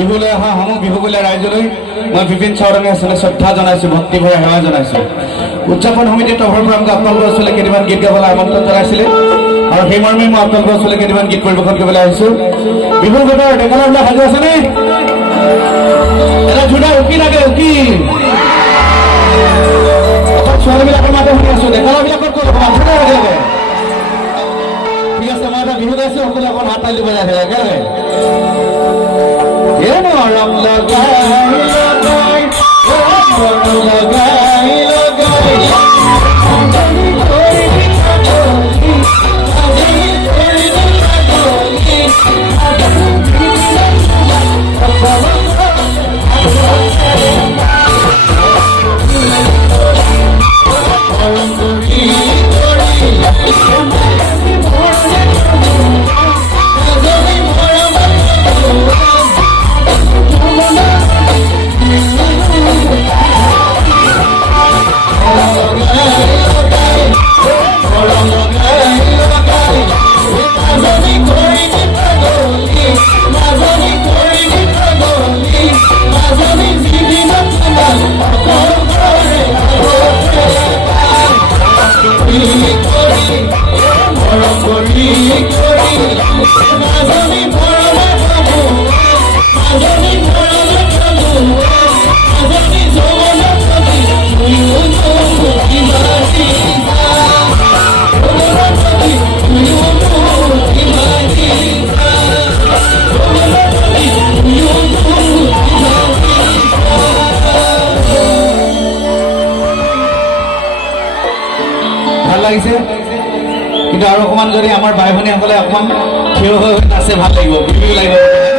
বিহুলৈ অহা সমূহ বিহুবলীয়া ৰাইজলৈ মই বিপিন চাওডাঙে আচলতে শ্ৰদ্ধা জনাইছোঁ, ভক্তি ভৰা সেৱা জনাইছোঁ। উদযাপন সমিতিৰ তৰফৰ পৰা মোক আপোনালোকৰ ওচৰলৈ কেইটামান গীত গাবলৈ আমন্ত্ৰণ জনাইছিলে আৰু সেই মৰ্মে মই আপোনালোকৰ ওচৰলৈ কেইটামান গীত পৰিৱেশন কৰিবলৈ আহিছোঁ। বিহুৰ বতৰ ডেকালবিলাক সাজু আছেনে? এটা জোৰদাৰ উকি লাগে, উকি ছোৱালীবিলাকৰ মাতে শুনি আছোঁ, ডেকালবিলাকৰ ক'ত মাথা লাগে। ঠিক আছে, মই এটা বিহু গাইছোঁ, সকলোৱে অকণ হাত তালি বজাই থাকে একেলগে। মৰম লগাই লগাই লগাই লগাই লাগিছে। কিন্তু আৰু অকণমান যদি আমাৰ বাই ভনীসকলে অকণমান থিয় হৈ নাচে ভাল লাগিব, লাগিব।